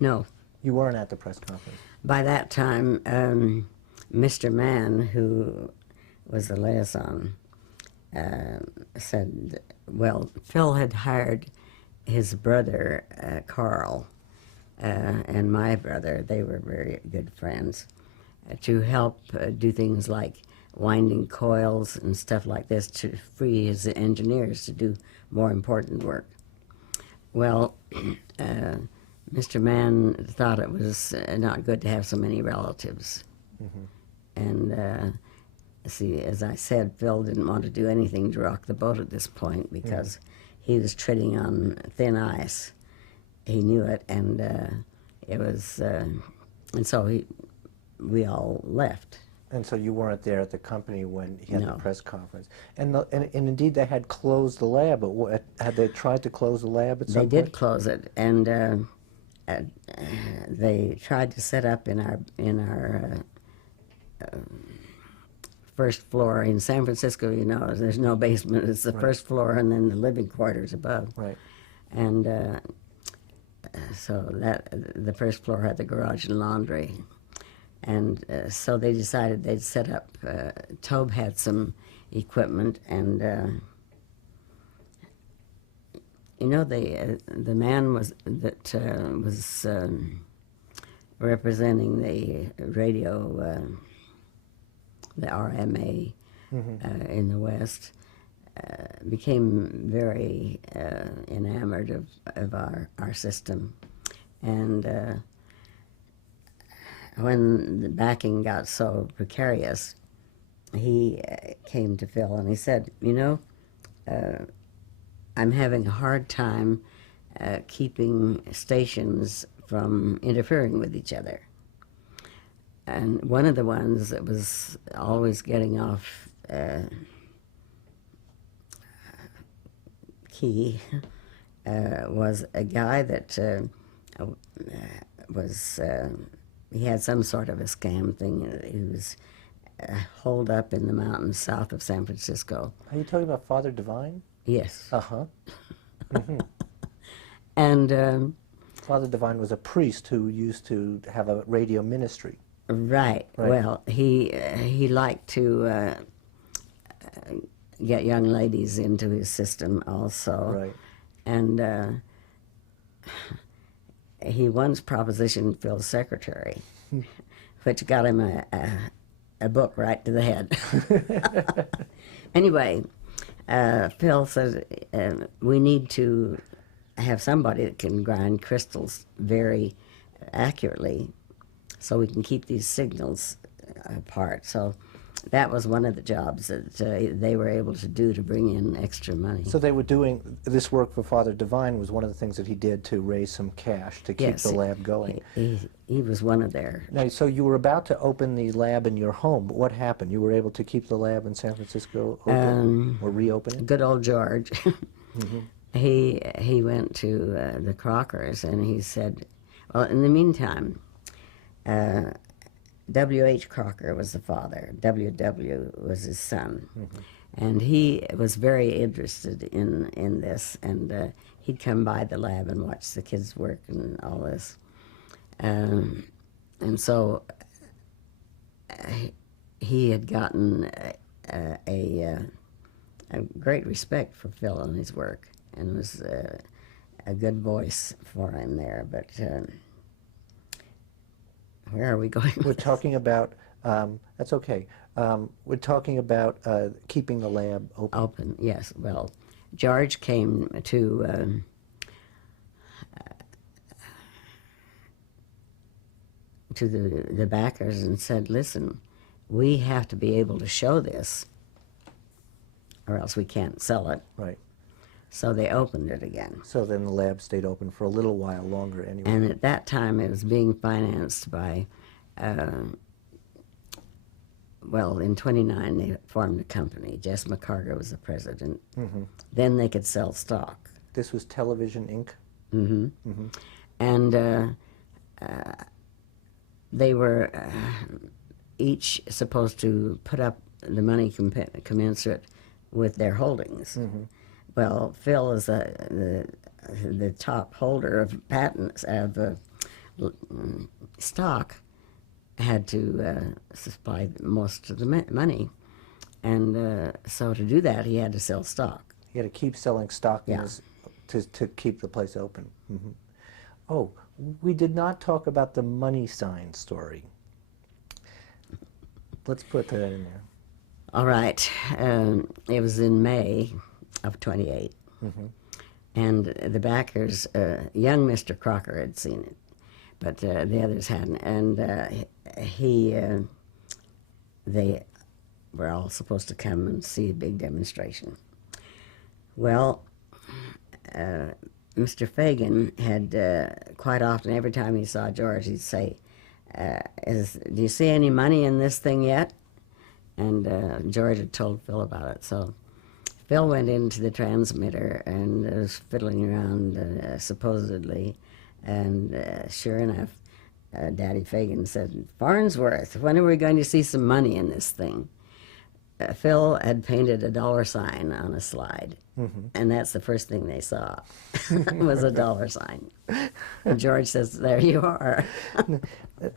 No. You weren't at the press conference. By that time, Mr. Mann, who was the liaison, said, well, Phil had hired his brother, Carl, and my brother, they were very good friends, to help do things like winding coils and stuff like this to free his engineers to do more important work. Well, Mr. Mann thought it was not good to have so many relatives. Mm-hmm. And see, as I said, Phil didn't want to do anything to rock the boat at this point because he was treading on thin ice. He knew it, and it was, and so we all left. And so you weren't there at the company when he had No. the press conference. And indeed they had closed the lab. But had they tried to close the lab at some point? They did close it, and they tried to set up in our first floor in San Francisco. You know, there's no basement. It's the first floor, and then the living quarters above. Right. And so that the first floor had the garage and laundry. And so they decided they'd set up, Tobe had some equipment, and you know, the man was representing the radio, the RMA in the West, became very enamored of our system. And when the backing got so precarious, he came to Phil and he said, you know, I'm having a hard time keeping stations from interfering with each other. And one of the ones that was always getting off key was a guy that was... he had some sort of a scam thing. He was holed up in the mountains south of San Francisco. Are you talking about Father Divine? Yes. Uh-huh. Mm-hmm. And... Father Divine was a priest who used to have a radio ministry. Right. Well, he liked to get young ladies into his system also. Right. And he once propositioned Phil's secretary, which got him a book right to the head. Anyway, Phil says, we need to have somebody that can grind crystals very accurately so we can keep these signals apart. So that was one of the jobs that they were able to do to bring in extra money. So they were doing this work for Father Divine was one of the things that he did to raise some cash to keep the lab going. He was one of their... Now, so you were about to open the lab in your home, but what happened? You were able to keep the lab in San Francisco open or reopen it? Good old George. Mm-hmm. He went to the Crockers and he said, well, in the meantime, W.H. Crocker was the father. W.W. was his son. Mm-hmm. And he was very interested in this, and he'd come by the lab and watch the kids work and all this. And so he had gotten a great respect for Phil and his work, and was a good voice for him there. But where are we going? We're talking about, that's okay. We're talking about keeping the lab open. Open, yes. Well, George came to the backers and said, listen, we have to be able to show this or else we can't sell it. Right. So they opened it again. So then the lab stayed open for a little while longer anyway. And at that time it was being financed by, well, in 29 they formed a company. Jess McCarter was the president. Mm-hmm. Then they could sell stock. This was Television Inc.? Mm-hmm. Mm-hmm. And they were each supposed to put up the money commensurate with their holdings. Mm-hmm. Well, Phil is the top holder of patents, of stock had to supply most of the money. And so to do that, he had to sell stock. He had to keep selling stock in Yeah. to keep the place open. Oh, we did not talk about the money sign story. Let's put that in there. All right. It was in May of 28. And the backers, young Mr. Crocker had seen it, but the others hadn't. And they were all supposed to come and see a big demonstration. Well, Mr. Fagan had quite often, every time he saw George, he'd say, do you see any money in this thing yet? And George had told Phil about it. So Phil went into the transmitter and was fiddling around, supposedly, and sure enough, Daddy Fagan said, "Farnsworth, when are we going to see some money in this thing?" Phil had painted a $ on a slide, and that's the first thing they saw, was a $. And George says, "There you are."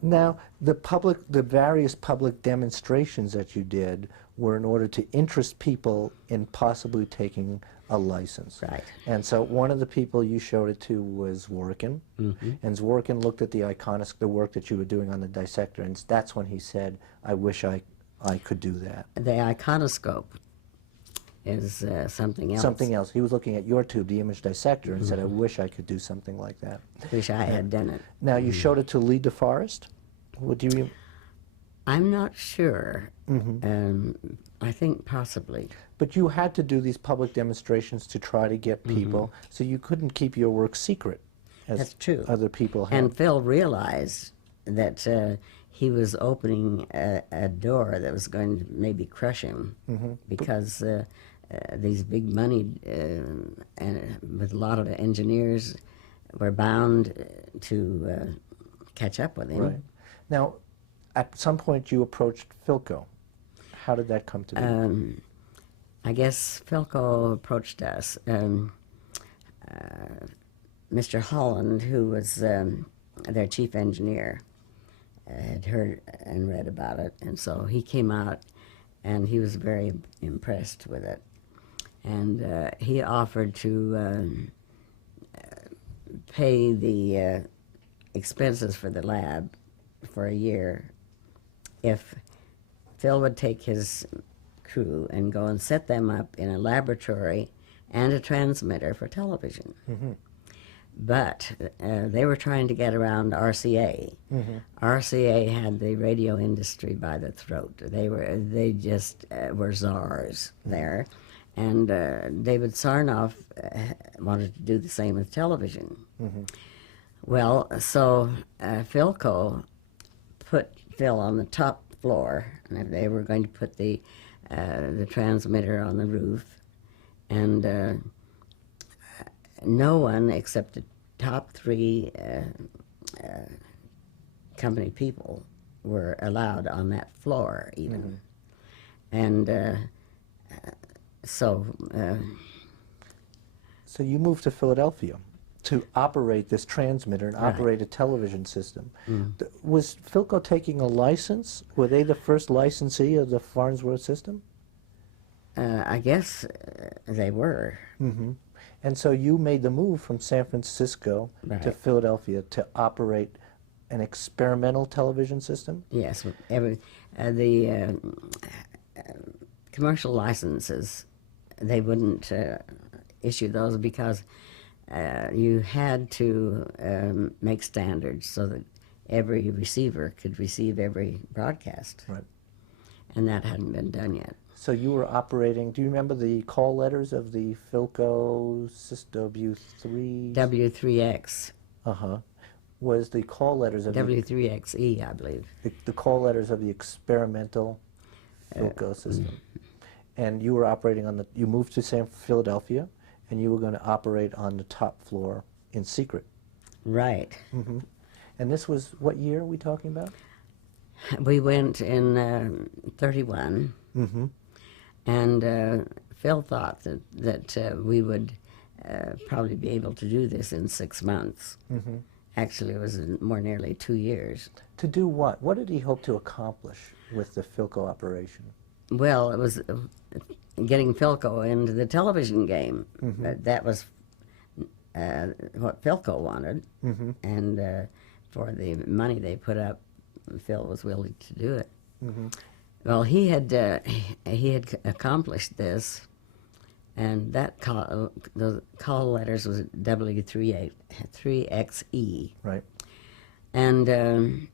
Now, the various public demonstrations that you did were in order to interest people in possibly taking a license. Right. And so one of the people you showed it to was Zworykin, and Zworykin looked at the work that you were doing on the dissector, and that's when he said, "I wish I could do that." The iconoscope is something else. Something else. He was looking at your tube, the image dissector, and said, "I wish I could do something like that." Wish I had done it. Now, you showed it to Lee DeForest? What do you... I'm not sure. I think possibly. But you had to do these public demonstrations to try to get people, so you couldn't keep your work secret, as That's true. other people had. And Phil realized that he was opening a door that was going to maybe crush him, because these big money and with a lot of engineers were bound to catch up with him. Right. Now, at some point you approached Philco. How did that come to be? I guess Philco approached us. Mr. Holland, who was their chief engineer, had heard and read about it, and so he came out, and he was very impressed with it. And he offered to pay the expenses for the lab for a year if Phil would take his crew and go and set them up in a laboratory and a transmitter for television. But they were trying to get around RCA. RCA had the radio industry by the throat. They just were czars there. And David Sarnoff wanted to do the same with television. Well, so Philco put Phil on the top floor, and they were going to put the transmitter on the roof, and no one except the top 3 company people were allowed on that floor even. And so you moved to Philadelphia to operate this transmitter and operate a television system. Was Philco taking a license? Were they the first licensee of the Farnsworth system? I guess they were. And so you made the move from San Francisco to Philadelphia to operate an experimental television system? Yes. The commercial licenses, they wouldn't issue those because you had to make standards so that every receiver could receive every broadcast. Right. And that hadn't been done yet. So you were operating, do you remember the call letters of the Philco W3? W3X. Was the call letters of W3XE, I believe. the call letters of the experimental Philco system. And you were operating on you moved to Philadelphia, and you were going to operate on the top floor in secret. Right. And this was, what year are we talking about? We went in 31, and Phil thought that we would probably be able to do this in 6 months. Actually, it was more nearly 2 years. To do what? What did he hope to accomplish with the Philco operation? Well, it was getting Philco into the television game. That was what Philco wanted, and for the money they put up, Phil was willing to do it. Well, he had accomplished this, and that the call letters was W3XE. Right. And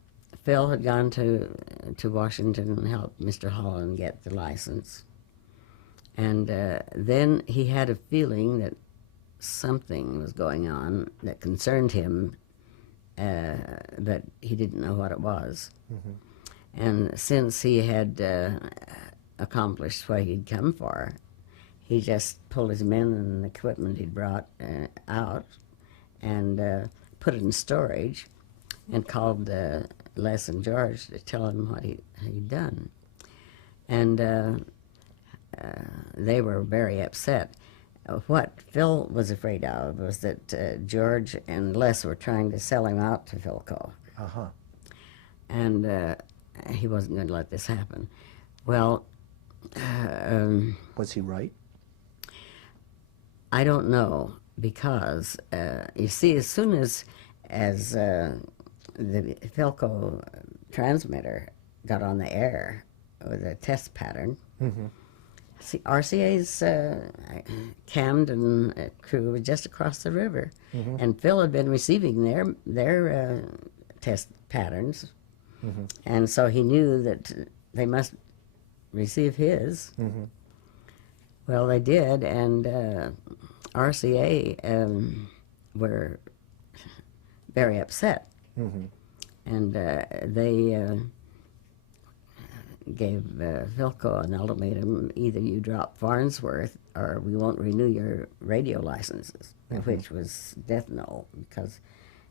Phil had gone to Washington and helped Mr. Holland get the license. And then he had a feeling that something was going on that concerned him, but he didn't know what it was. And since he had accomplished what he'd come for, he just pulled his men and the equipment he'd brought out and put it in storage and called Les and George to tell them what he'd done. And they were very upset. What Phil was afraid of was that George and Les were trying to sell him out to Philco. And he wasn't going to let this happen. Well, was he right? I don't know, because you see, as soon as the Philco transmitter got on the air with a test pattern, see, RCA's Camden crew was just across the river, and Phil had been receiving their test patterns, and so he knew that they must receive his. Well, they did, and RCA were very upset, and they gave Philco an ultimatum: either you drop Farnsworth or we won't renew your radio licenses, which was death knell, because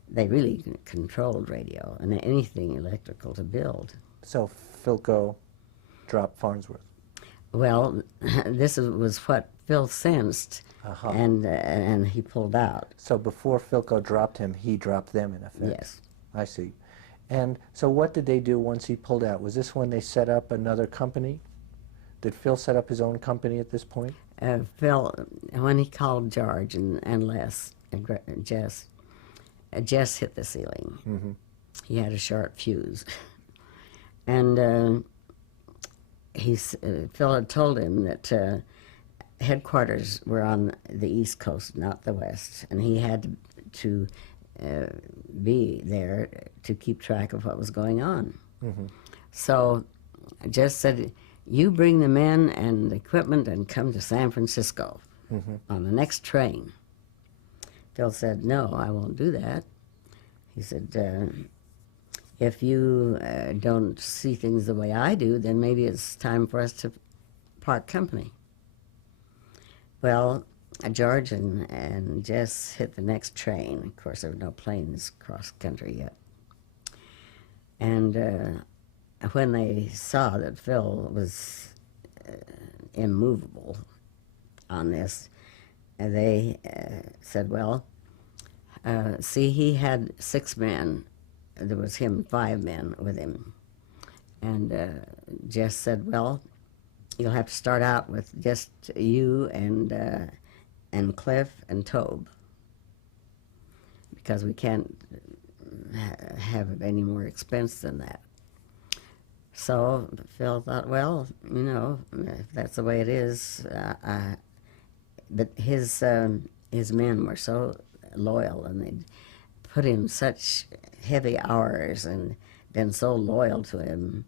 they really controlled radio and anything electrical to build. So Philco dropped Farnsworth. Well, this was what Phil sensed, and he pulled out. So before Philco dropped him, he dropped them, in effect. Yes. I see. And so what did they do once he pulled out? Was this when they set up another company? Did Phil set up his own company at this point? Phil, when he called George and Les and Jess, Jess hit the ceiling. He had a short fuse. And Phil had told him that headquarters were on the East Coast, not the West, and he had to be there to keep track of what was going on. So Jess said, you bring the men and the equipment and come to San Francisco on the next train. Phil said, no, I won't do that. He said, if you don't see things the way I do, then maybe it's time for us to part company. Well, George and Jess hit the next train. Of course, there were no planes cross country yet. And when they saw that Phil was immovable on this, they said, well, see, he had 6 men. There was 5 men with him. And Jess said, well, you'll have to start out with just you and Cliff and Tobe, because we can't have any more expense than that. So Phil thought, well, you know, if that's the way it is, but his men were so loyal, and they'd put in such heavy hours and been so loyal to him.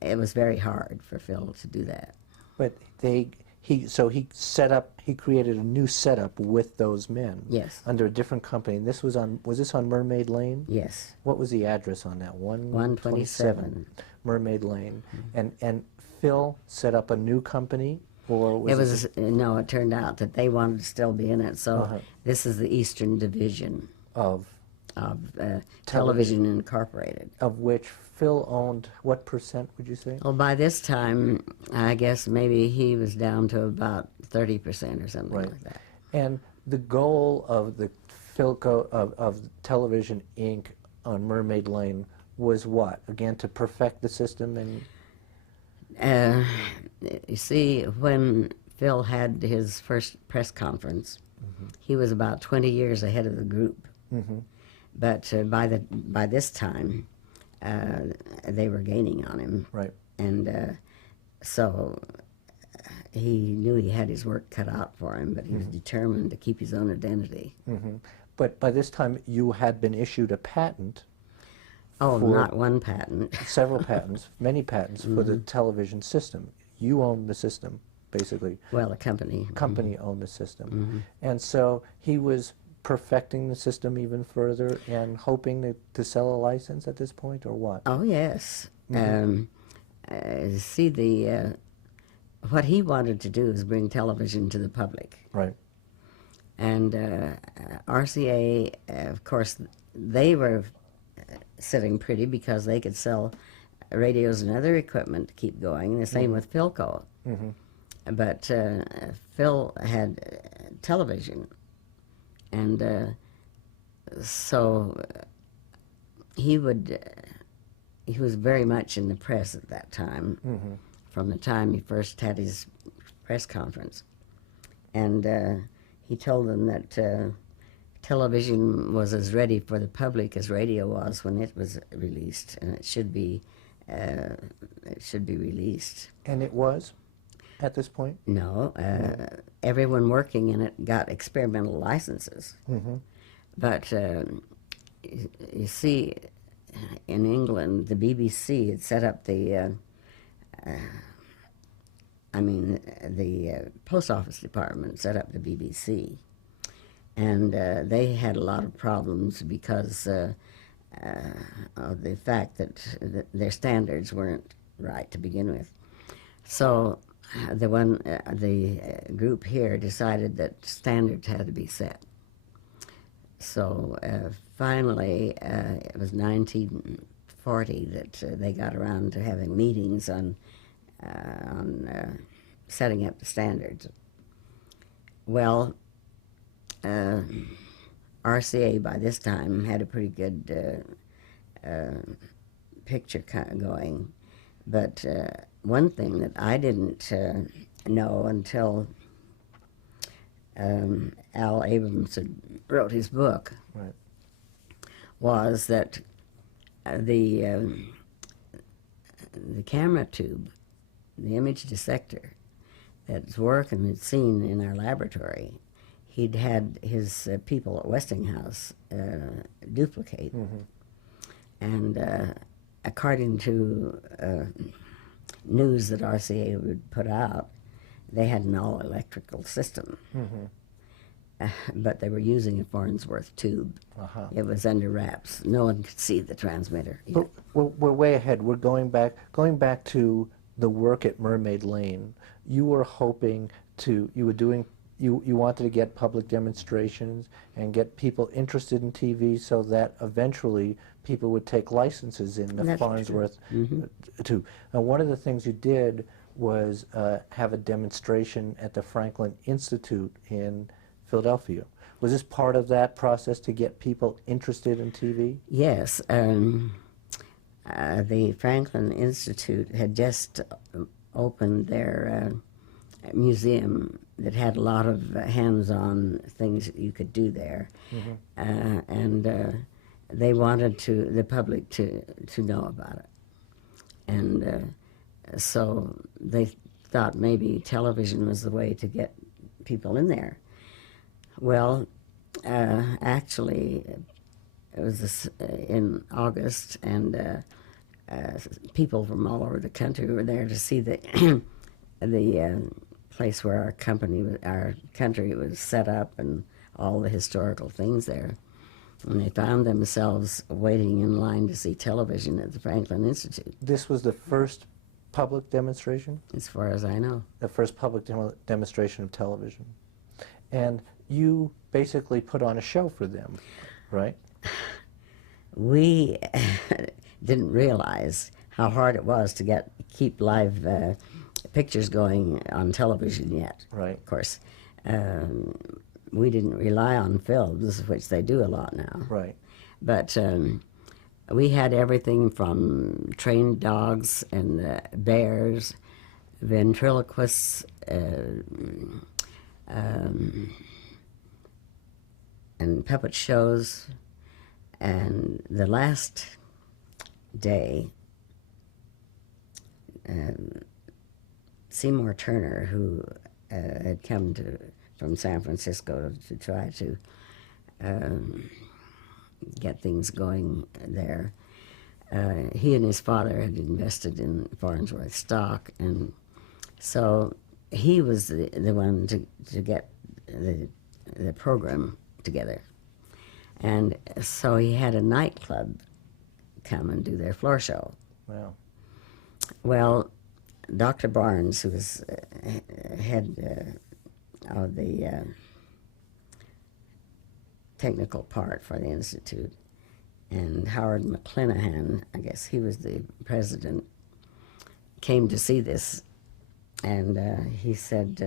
It was very hard for Phil to do that. But he created a new setup with those men. Yes. Under a different company. And this was this on Mermaid Lane? Yes. What was the address on that? 127. Mermaid Lane. And Phil set up a new company, or was it no, it turned out that they wanted to still be in it, so this is the Eastern Division of Television Incorporated. Of which Phil owned what percent, would you say? Well, by this time, I guess maybe he was down to about 30% or something like that. And the goal of the Philco of Television Inc. on Mermaid Lane was what? Again, to perfect the system and... Uh, you see, when Phil had his first press conference, he was about 20 years ahead of the group. But by this time, they were gaining on him. Right. And so he knew he had his work cut out for him, but he was determined to keep his own identity. But by this time, you had been issued a patent. Oh, for not one patent. several patents, many patents for the television system. You own the system, basically. Well, a company. Company owned the system. And so he was perfecting the system even further and hoping to sell a license at this point, or what? Oh, yes. See, what he wanted to do is bring television to the public. Right. And RCA, of course, they were sitting pretty because they could sell radios and other equipment to keep going. The same with Philco. But Phil had television, and so he was very much in the press at that time, from the time he first had his press conference. And he told them that television was as ready for the public as radio was when it was released, and it should be released. And it was, at this point? No, everyone working in it got experimental licenses. But you see, in England, the BBC had set up the post office department set up the BBC. And they had a lot of problems because of the fact that their standards weren't right to begin with. So the group here decided that standards had to be set. So finally, it was 1940 that they got around to having meetings on setting up the standards. Well, RCA by this time had a pretty good picture going, but one thing that I didn't know until Al Abrams wrote his book was that the camera tube, the image dissector that's working and seen in our laboratory, he'd had his people at Westinghouse duplicate. And according to news that RCA would put out, they had an all-electrical system. But they were using a Farnsworth tube. It was under wraps. No one could see the transmitter. But we're way ahead. We're going back to the work at Mermaid Lane. You were hoping to, you wanted to get public demonstrations and get people interested in TV so that eventually people would take licenses in the That's Farnsworth too. And one of the things you did was have a demonstration at the Franklin Institute in Philadelphia. Was this part of that process to get people interested in TV? Yes. The Franklin Institute had just opened their museum that had a lot of hands-on things that you could do there. And they wanted the public to know about it. And so they thought maybe television was the way to get people in there. Well, actually, it was in August, and people from all over the country were there to see the place where our country was set up and all the historical things there. And they found themselves waiting in line to see television at the Franklin Institute. This was the first public demonstration? As far as I know. The first public demonstration of television. And you basically put on a show for them, right? We didn't realize how hard it was to keep live pictures going on television yet. Right. Of course. we didn't rely on films, which they do a lot now. Right. But we had everything from trained dogs and bears, ventriloquists, and puppet shows. And the last day, Seymour Turner, who had come from San Francisco to try to get things going there, he and his father had invested in Farnsworth stock, and so he was the one to get the program together. And so he had a nightclub come and do their floor show. Wow. Well, Dr. Barnes, who was head of the technical part for the Institute, and Howard McClanahan, I guess he was the president, came to see this, and he said,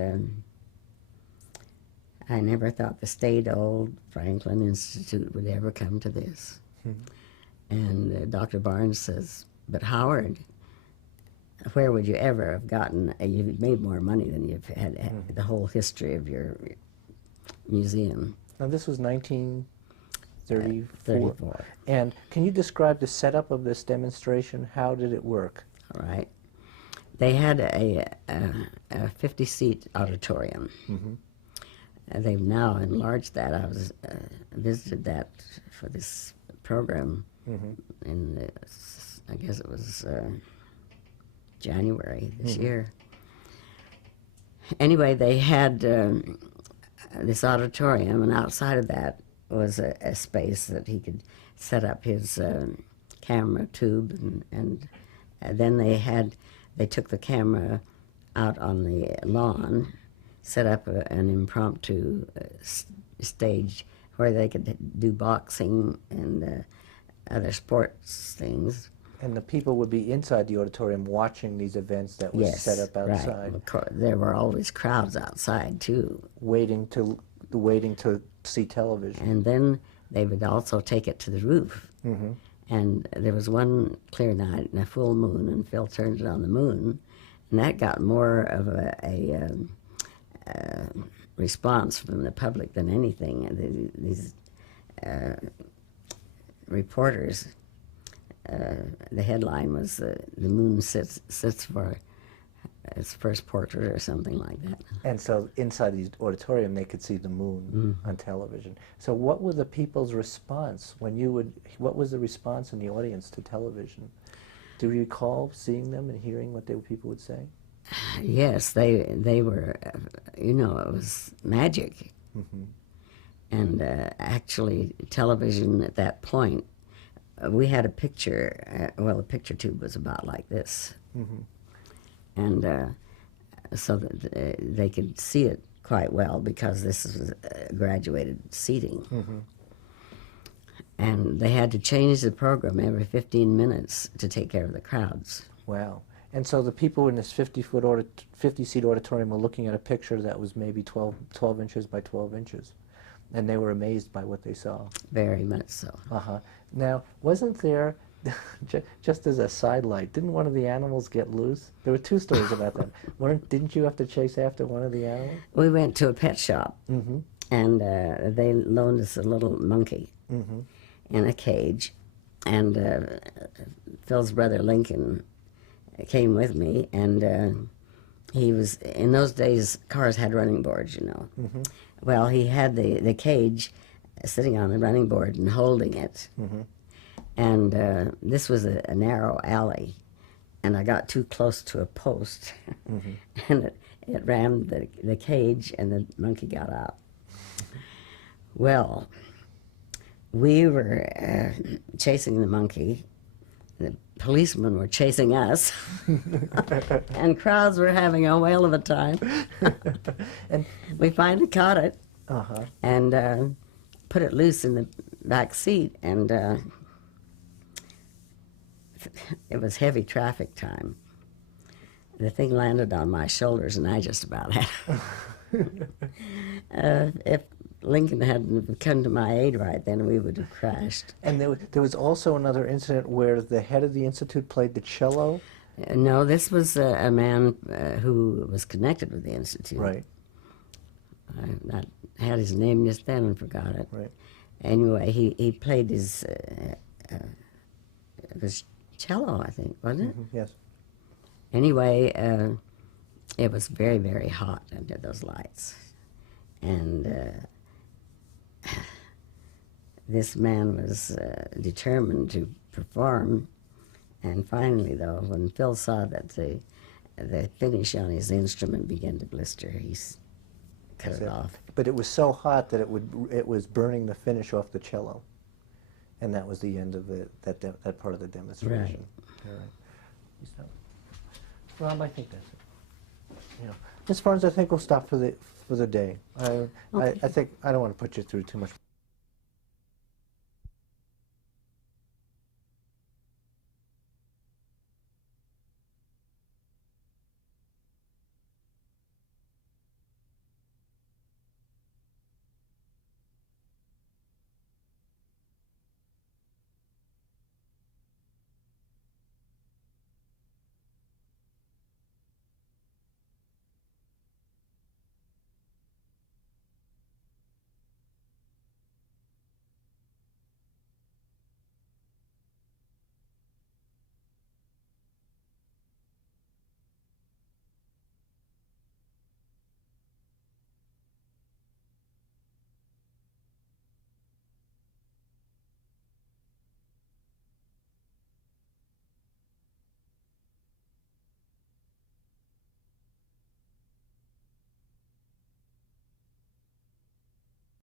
I never thought the state-old Franklin Institute would ever come to this. And Dr. Barnes says, but Howard, where would you ever have gotten, you've made more money than you've had the whole history of your museum. Now this was 1934. 34. And can you describe the setup of this demonstration? How did it work? All right. They had a 50-seat auditorium. They've now enlarged that. I was visited that for this program in, I guess it was January this year. Anyway, they had this auditorium, and outside of that was a space that he could set up his camera tube, and then they took the camera out on the lawn, set up an impromptu stage where they could do boxing and other sports things. And the people would be inside the auditorium watching these events that was set up outside. Right. There were always crowds outside too, waiting to see television. And then they would also take it to the roof. And there was one clear night and a full moon, and Phil turned it on the moon, and that got more of a response from the public than anything. These reporters, the headline was the moon sits for its first portrait or something like that. And so inside the auditorium they could see the moon on television. So what was the people's response what was the response in the audience to television? Do you recall seeing them and hearing what people would say? Yes, they were, it was magic. And actually, television at that point, we had a picture, the picture tube was about like this. And so that they could see it quite well because this is graduated seating. And they had to change the program every 15 minutes to take care of the crowds. Wow. And so the people in this 50-seat auditorium were looking at a picture that was maybe 12 inches by 12 inches. And they were amazed by what they saw. Very much so. Now, wasn't there, just as a sidelight, didn't one of the animals get loose? There were two stories about that. Didn't you have to chase after one of the animals? We went to a pet shop, and they loaned us a little monkey in a cage. And Phil's brother Lincoln came with me, and he was, in those days, cars had running boards, Well, he had the cage sitting on the running board and holding it. And this was a narrow alley, and I got too close to a post, and it rammed the cage, and the monkey got out. Well, we were chasing the monkey. The policemen were chasing us, and crowds were having a whale of a time. And we finally caught it and put it loose in the back seat, and it was heavy traffic time. The thing landed on my shoulders, and I just about had it. If Lincoln hadn't come to my aid right then, we would have crashed. And there was also another incident where the head of the institute played the cello. No, this was a man who was connected with the institute. Right. I had his name just then and forgot it. Right. Anyway, he played his it was cello, I think, wasn't it? Mm-hmm. Yes. Anyway, it was very, very hot under those lights. And this man was determined to perform. And finally, though, when Phil saw that the finish on his instrument began to blister, he cut it off. But it was so hot that it was burning the finish off the cello, and that was the end of that part of the demonstration. Right. All right. So, Rob, I think that's it. You know, Ms. Farns, I think we'll stop for the day. Okay. I think I don't want to put you through too much.